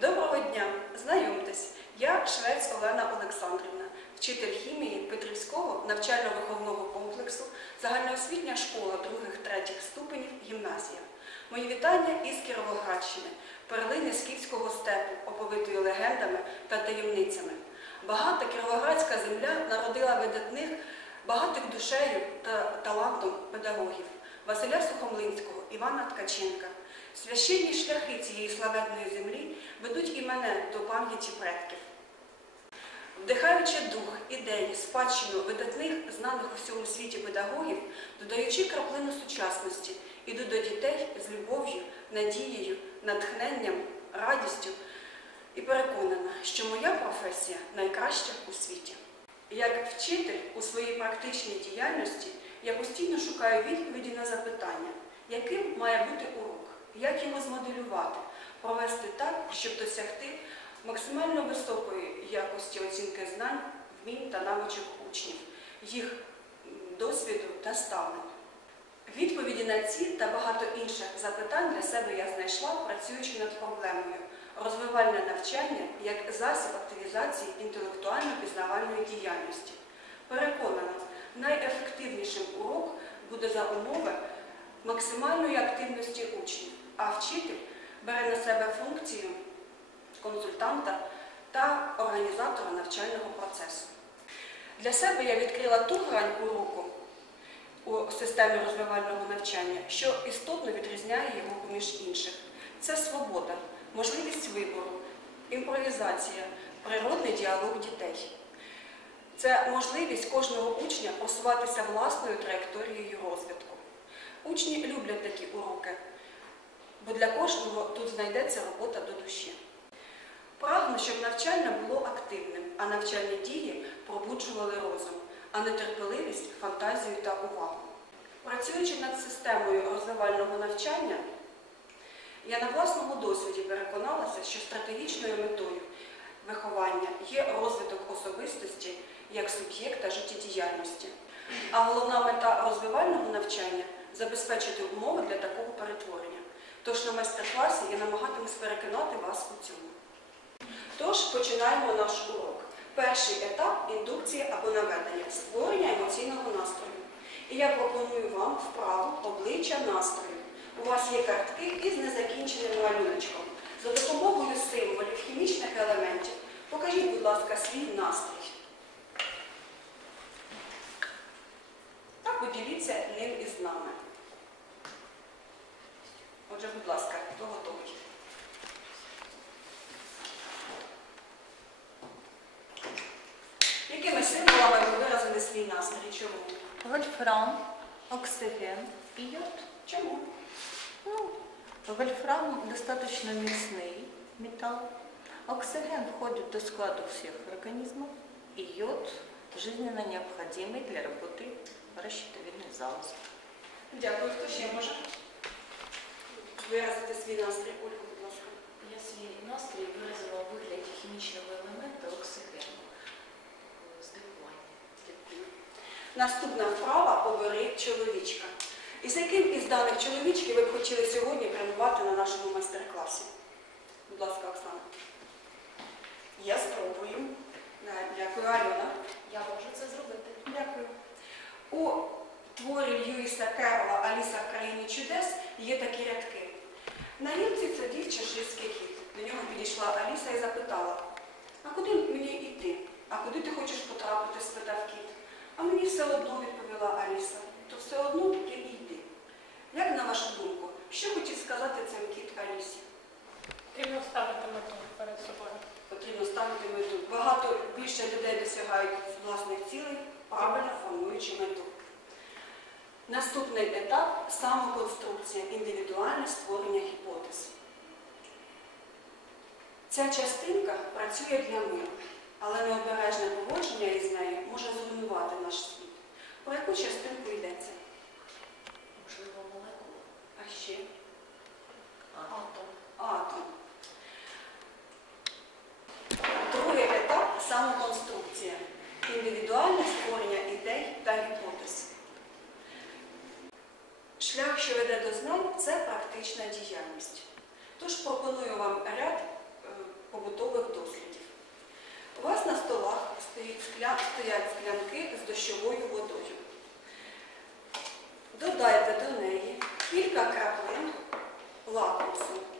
Доброго дня! Знайомтесь, я швець Олена Олександрівна, вчитель хімії Петрівського навчально-виховного комплексу, загальноосвітня школа других-третіх ступенів гімназія. Мої вітання із Кіровоградщини, перлини скіфського степу, оповитої легендами та таємницями. Багата кіровоградська земля народила видатних, багатих душею та талантом педагогів Василя Сухомлинського, Івана Ткаченка. Священні шляхи цієї славетної землі ведуть і мене до пам'яті предків. Вдихаючи дух, ідеї, спадщину видатних, знаних у всьому світі педагогів, додаючи краплину сучасності, іду до дітей з любов'ю, надією, натхненням, радістю і переконана, що моя професія найкраща у світі. Як вчитель у своїй практичній діяльності я постійно шукаю відповіді на запитання, яким має бути урок, як його змоделювати, провести так, щоб досягти максимально високої якості оцінки знань, вмінь та навичок учнів, їх досвіду та ставлення. Відповіді на ці та багато інших запитань для себе я знайшла, працюючи над проблемою розвивальне навчання як засіб активізації інтелектуально-пізнавальної діяльності. Переконана, найефективнішим урок буде за умови максимальної активності учнів, а вчитель бере на себе функцію консультанта та організатора навчального процесу. Для себе я відкрила ту грань уроку у системі розвивального навчання, що істотно відрізняє його поміж інших. Це свобода, можливість вибору, імпровізація, природний діалог дітей. Це можливість кожного учня просуватися власною траєкторією розвитку. Учні люблять такі уроки, бо для кожного тут знайдеться робота до душі. Прагну, щоб навчання було активним, а навчальні дії пробуджували розум, а не терпеливість, фантазію та увагу. Працюючи над системою розвивального навчання, я на власному досвіді переконалася, що стратегічною метою виховання є розвиток особистості як суб'єкта життєдіяльності. А головна мета розвивального навчання забезпечити умови для такого перетворення. Тож на майстер-класі я намагатимусь переконати вас у цьому. Тож починаємо наш урок. Перший етап індукція або наведення створення емоційного настрою. І я пропоную вам вправу обличчя настрою. У вас є картки із незакінченим малюночком. За допомогою символів хімічних елементів покажіть, будь ласка, свій настрій. Та поділіться ним із нами. Отже, будь ласка, хто готовий? Якими символами ви виразили свій настрій? Чому? Вольфрам, оксиген и йод. Чому? Ну, вольфрам достаточно мясный металл. Оксиген входит до складу всех организмов. И йод жизненно необходимый для работы расщитовидной залозы. Дякую. Хто ще може виразити свій настрій? Ольга, будь ласка. Я свій настрій виразила у вигляді хімічного елемента оксигену. Наступна вправа обери чоловічка. І з яким із даних чоловічків ви б хотіли сьогодні прямувати на нашому майстер-класі? Будь ласка, Оксана. Я спробую. Дякую, Альона. Я можу це зробити. Дякую. У творі Льюіса Керрола Аліса в країні чудес є такі рядки. На гілці сидів чеширський кіт. До нього підійшла Аліса і запитала, а куди мені йти? А куди ти хочеш потрапити? спитав кіт. А мені все одно, відповіла Аліса. То все одно ти і йди. Як на вашу думку, що хотів сказати цим кіт Алісі? Потрібно ставити мету перед собою. Потрібно ставити мету. Багато більше людей досягають власних цілей, правильно формуючи мету. Наступний етап самоконструкція, індивідуальне створення гіпотез. Ця частинка працює для миру, але необережне поводження із нею може зруйнувати наш світ. Про яку частинку йдеться? Можливо, молекула. А ще Атом. атом. Другий етап самоконструкція. Індивідуальне створення ідей та гіпотез. Шлях, що веде до знань, це практична діяльність. Тож пропоную вам ряд е, Що у вас на столах стоять склянки з дощовою водою. Додайте до неї кілька краплин лакмусу.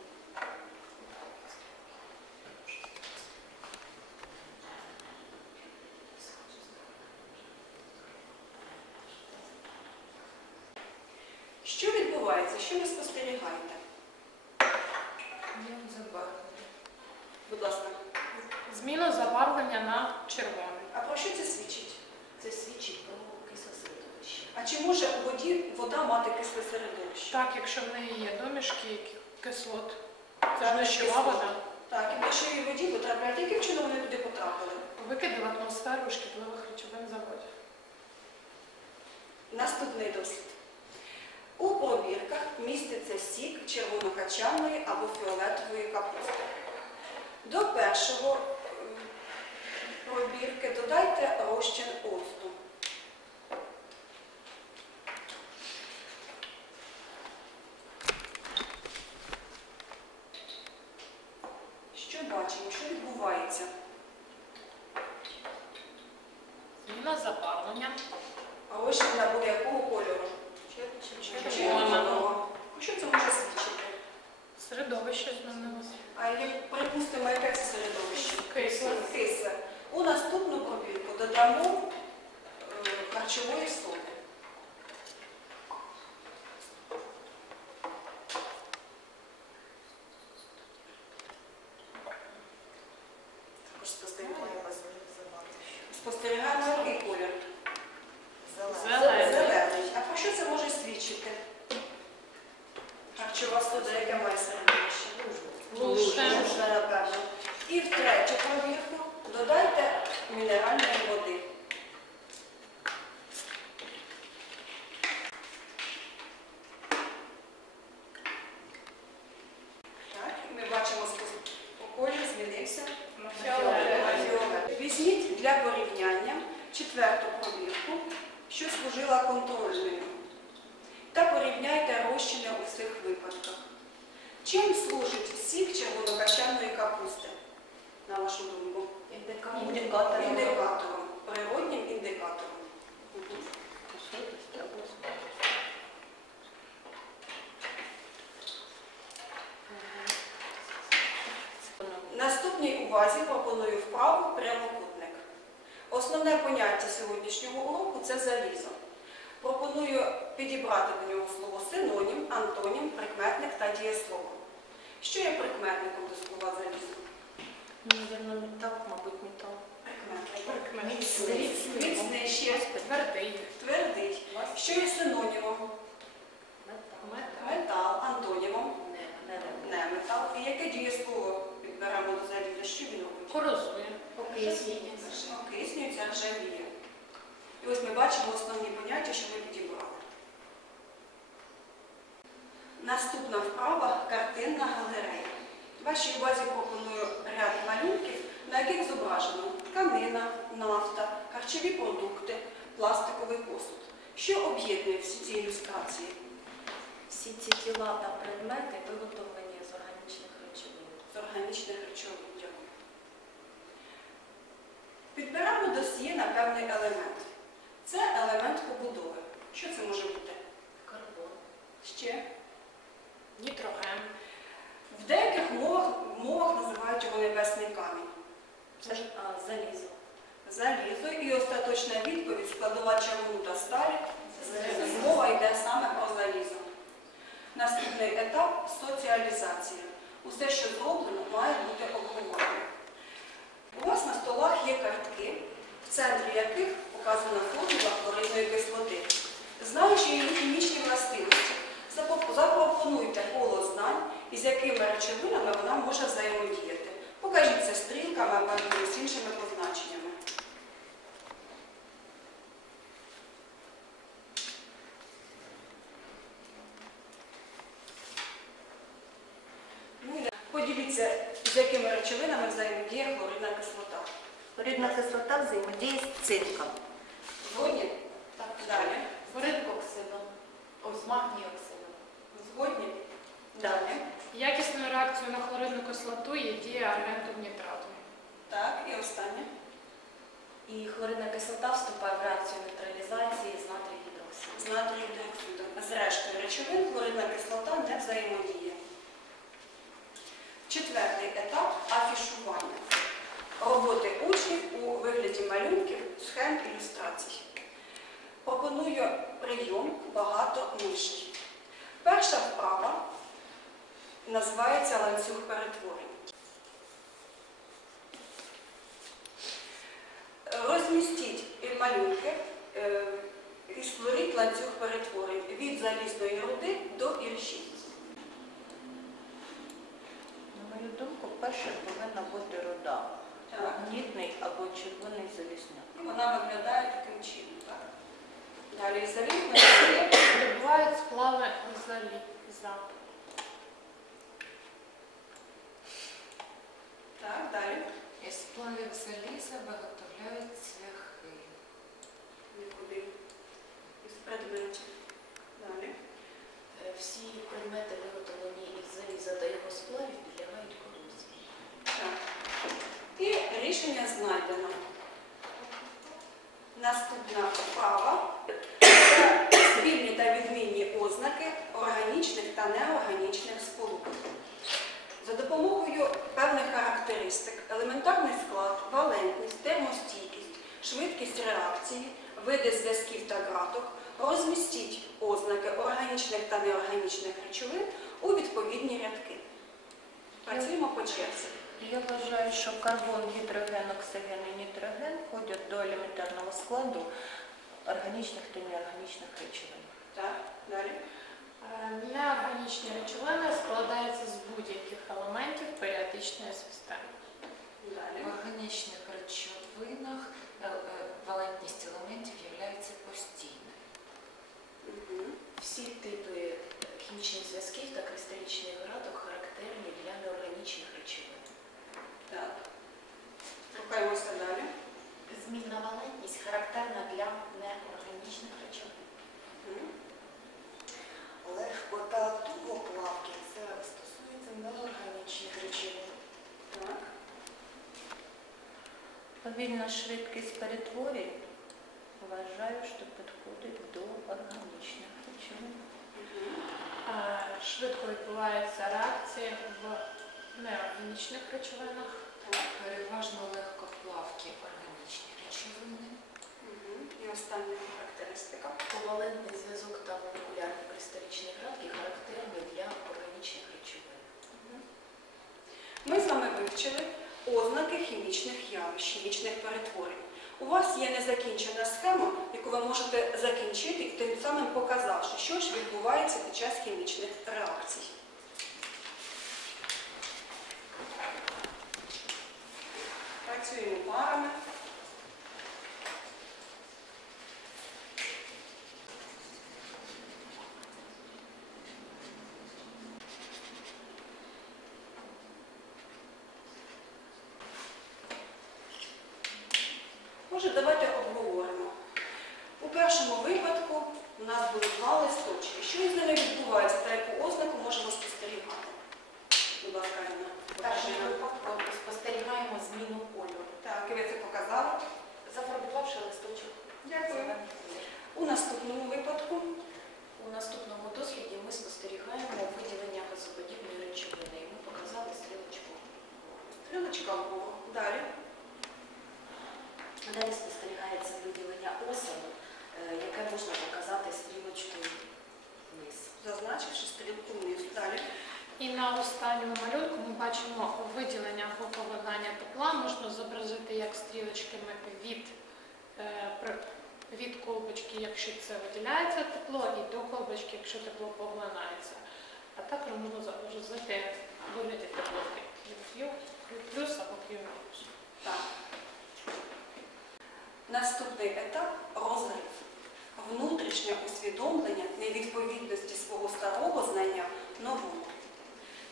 Так, якщо в неї є домішки кислот, Це дощова вода. Так, і в дощовій воді потрапляють, яким чином вони туди потрапили? Викиди в атмосферу шкідливих речовин заводів. Наступний дослід. У пробірках міститься сік червонокачаної або фіолетової капусти. До першого пробірки додайте розчин оцту. Що бачимо? Що відбувається? Зміна забарвлення. Розчин набуде якого кольору? Червоного. Що це може свідчити? Середовище змінилося. А як припустимо, яке це середовище? Кисле. Кисле. У наступну пробірку додамо е, харчової соди. Також спостерігаємо. Спостерігаємо який колір? Зелений. Зелений. А про що це може свідчити? Харчова деяке має середовище? Лужне. Лужне, напевно. І в третю пробірку додайте мінеральної води. Так, і ми бачимо, що колір змінився. На на фіолетовий. фіолетовий. Візьміть для порівняння четверту пробірку, що служила контрольною, та порівняйте розчини у всіх випадках. Чим служить сік червонокачаної капусти, на вашу думку? Індикатор. Індикатором, природнім індикатором. Наступній увазі пропоную вправу прямокутник. Основне поняття сьогоднішнього уроку це залізо. Пропоную підібрати до нього слово синонім, антонім, прикметник та дієслово. Що є прикметником до слова залізо? Наверное, металл, мабуть, металл. Міцний. Міцний ще Твердий. твердий. Що є синонімом? Метал, антонімом, не метал. І яке дієслово підберемо до заліза? Що він робить? Корозує. Окиснюється, ржавіє. І ось ми бачимо основні поняття, що ви підібрали. Наступна вправа картинна галерея. Вашій увазі пропоную ряд малюнків, на яких зображено тканина, нафта, харчові продукти, пластиковий посуд. Що об'єднує всі ці ілюстрації? Всі ці тіла та предмети виготовлені з органічних речовин. з органічних речовин. Дякую. Підберемо досьє на певний елемент. Це елемент побудови. Що це може бути? Карбон. Ще. Нітроген. В деяких мовах, мовах називають його небесний камінь. Це ж а, залізо. Залізо і остаточна відповідь складова чавуну та сталі. Мова йде саме про залізо. Наступний етап соціалізація. Усе, що зроблено, має бути обговорено. У вас на столах є картки, в центрі яких показана формула хлоридної кислоти. Знань, із якими речовинами вона може взаємодіяти. Покажіть це стрілками або якимись іншими позначеннями. Ну, Поділіться, з якими речовинами взаємодіє хлоридна кислота. Хлоридна кислота взаємодіє з цинком. Згодні? Так. Далі. Форинкоксидом. Ось магній оксидом. Згодні? Далі. Реакцією на хлоридну кислоту є дія аргенту нітрату. Так, і останнє. І хлоридна кислота вступає в реакцію нейтралізації з натрій гідроксиду. З натрію діоксиду. З рештою речовин хлоридна кислота не взаємодіє. Четвертий етап афішування. Роботи учнів у вигляді малюнків, схем, ілюстрацій. Пропоную прийом багато мишей. Перша вправа називається ланцюг перетворень. Розмістіть малюнки е, і створіть ланцюг перетворень від залізної руди до ірші. На мою думку, перше повинна бути руда. Магнітний або червоний залізняк. І вона виглядає таким чином. Так? Далі із залізної руди Добувають сплави заліза. Так, далі. Із сплавів заліза виготовляють цвяхи. Нікуди. Із предметів. Далі. Е, Всі предмети, виготовлені із заліза та його сплавів, підлягають корозії. Так. І рішення знайдено. Наступна вправа спільні та відмінні ознаки органічних та неорганічних сполук. За допомогою певних характеристик, елементарний склад, валентність, термостійкість, швидкість реакції, види зв'язків та граток, розмістіть ознаки органічних та неорганічних речовин у відповідні рядки. Працюємо по черзі. Я вважаю, що карбон, гідроген, оксиген і нітроген входять до елементарного складу органічних та неорганічних речовин. Так, далі. Е, Неорганічні речовини складаються з будь-яких елементів періодичної системи. Далі. В органічних речовинах е, е, валентність елементів є постійною. Мгм. Всі типи хімічних зв'язків та кристалічних градок характерні для неорганічних речовин. Так. Рухаємося далі. Змінна валентність характерна для неорганічних речовин. Мгм. Легкота тугоплавки це стосується неорганічних речовин. Так. Повільна швидкість перетворень вважаю, що підходить до органічних речовин. Швидко відбуваються реакції в неорганічних речовинах. Так. Переважно легкоплавкі органічні речовини. І остання характеристика. Ковалентний зв'язок та молекулярні кристалічні градки характерні для органічних речовин. Ми з вами вивчили ознаки хімічних явищ, хімічних перетворень. У вас є незакінчена схема, яку ви можете закінчити і тим самим показавши, що ж відбувається під час хімічних реакцій. Працюємо парами. Може, давайте обговоримо. У першому випадку у нас були два листочки. Що із ними відбувається та яку ознаку можемо спостерігати? Будь ласка, Інна. В першому випадку спостерігаємо зміну кольору. Так, і ви це показали. Зафарбувавши листочок. Дякую. У наступному випадку У наступному досліді ми спостерігаємо виділення газоподібної речовини. І ми показали стрілочку. стрілочка вгору. Далі. Далі спостерігається виділення осаду, е, яке можна показати стрілочкою вниз. Зазначивши стрілку вниз. Далі. І на останньому малюнку ми бачимо виділення або поглинання тепла. Можна зобразити як стрілочками від, е, при- від колбочки, якщо це виділяється тепло, і до колбочки, якщо тепло поглинається. А також можна в вигляді теплоти Q плюс або Q мінус. Так. Наступний етап розрив. Внутрішнє усвідомлення невідповідності свого старого знання новому.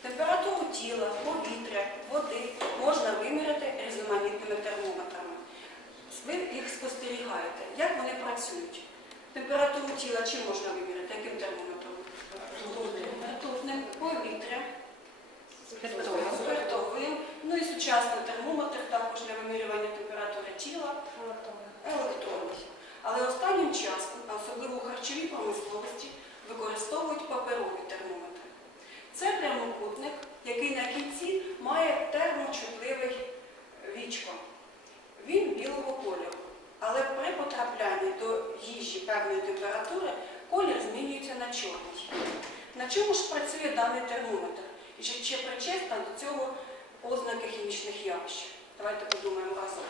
Температуру тіла, повітря, води можна виміряти різноманітними термометрами. Ви їх спостерігаєте, як вони працюють. Температуру тіла чим можна виміряти? Яким термометром? Ртутним. Повітря. Спиртовим. Ну і сучасний термометр також для вимірювання температури тіла електронний. Але останнім часом, особливо у харчовій промисловості, використовують паперові термометри. Це прямокутник, який на кінці має термочутливий певної температури колір змінюється на чорний. На чому ж працює даний термометр? І чи причесна до цього ознаки хімічних явищ? Давайте подумаємо разом.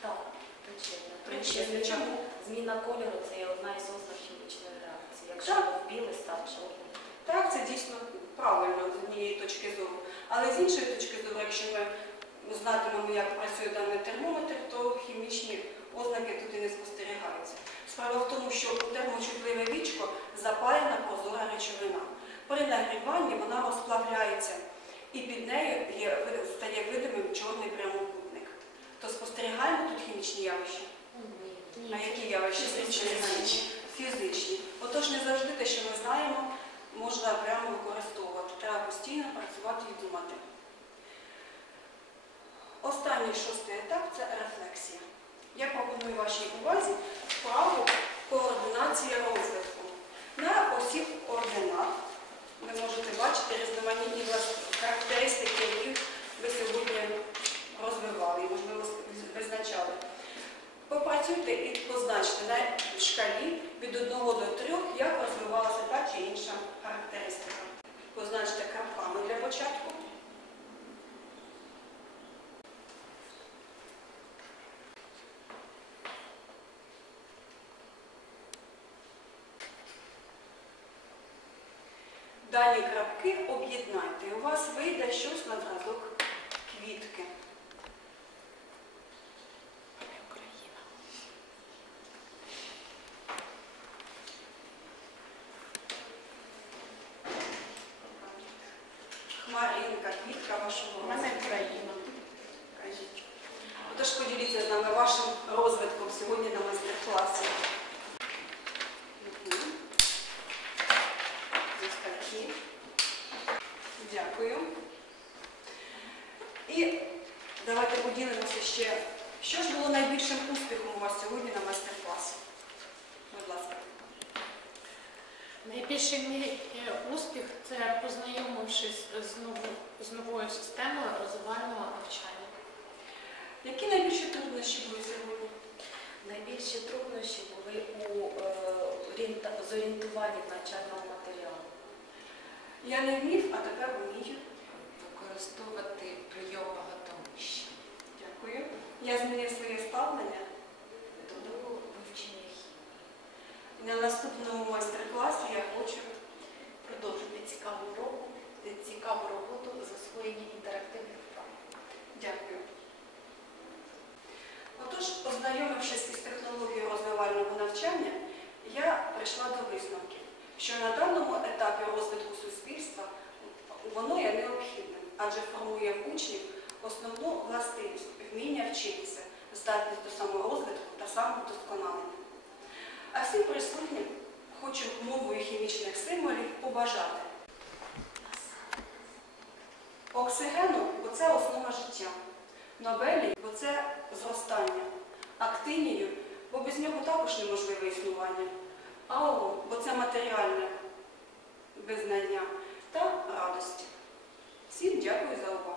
Так, причина. Причина. Чому? Зміна кольору це є одна із ознак хімічної реакції. Якщо так. білий став чорний. Так, це дійсно правильно з однієї точки зору. Але з іншої точки зору, якщо ми знатимемо, як працює даний термометр, то хімічні ознаки тут і не спостерігаються. Справа в тому, що у термочутливе вічко запаяна прозора речовина. При нагріванні вона розплавляється і під нею є, стає видимим чорний прямокутник. То спостерігаємо тут хімічні явища. А які явища спостерігаємо? Фізичні. Отож, не завжди те, що ми знаємо, можна прямо використовувати. Треба постійно працювати і думати. Останній шостий етап це рефлексія. Я пропоную вашій увазі вправу координація розвитку. На осі координат ви можете бачити різноманітні характеристики, яких ви сьогодні розвивали і, можливо, визначали. Попрацюйте і позначте на шкалі від 1 до 3, як розвивалася та чи інша характеристика. Позначте крапками для початку. Дані крапки об'єднайте. і У вас вийде щось на зразок квітки. Хмаринка, квітка вашого У мене розвитку. країна. Кажіть. Отож поділіться з нами вашим розвитком сьогодні на майстер-класі. Мгм. Ось такі. Дякую. І давайте поділимося ще, що ж було найбільшим успіхом у вас сьогодні на майстер-класі. Будь ласка. Найбільший мій е, успіх це познайомившись з, ново- з новою системою розвивального навчання. Які найбільші труднощі були сьогодні? Найбільші труднощі були у е, орієнта- зорієнтуванні в навчальному. Я не вмів, а тепер вмію. використовувати прийом багатоміща. хочу мовою хімічних символів побажати. Оксигену бо це основа життя. Нобелі, бо це зростання. Актинію, бо без нього також неможливе існування. Ауру, бо це матеріальне визнання та радості. Всім дякую за увагу.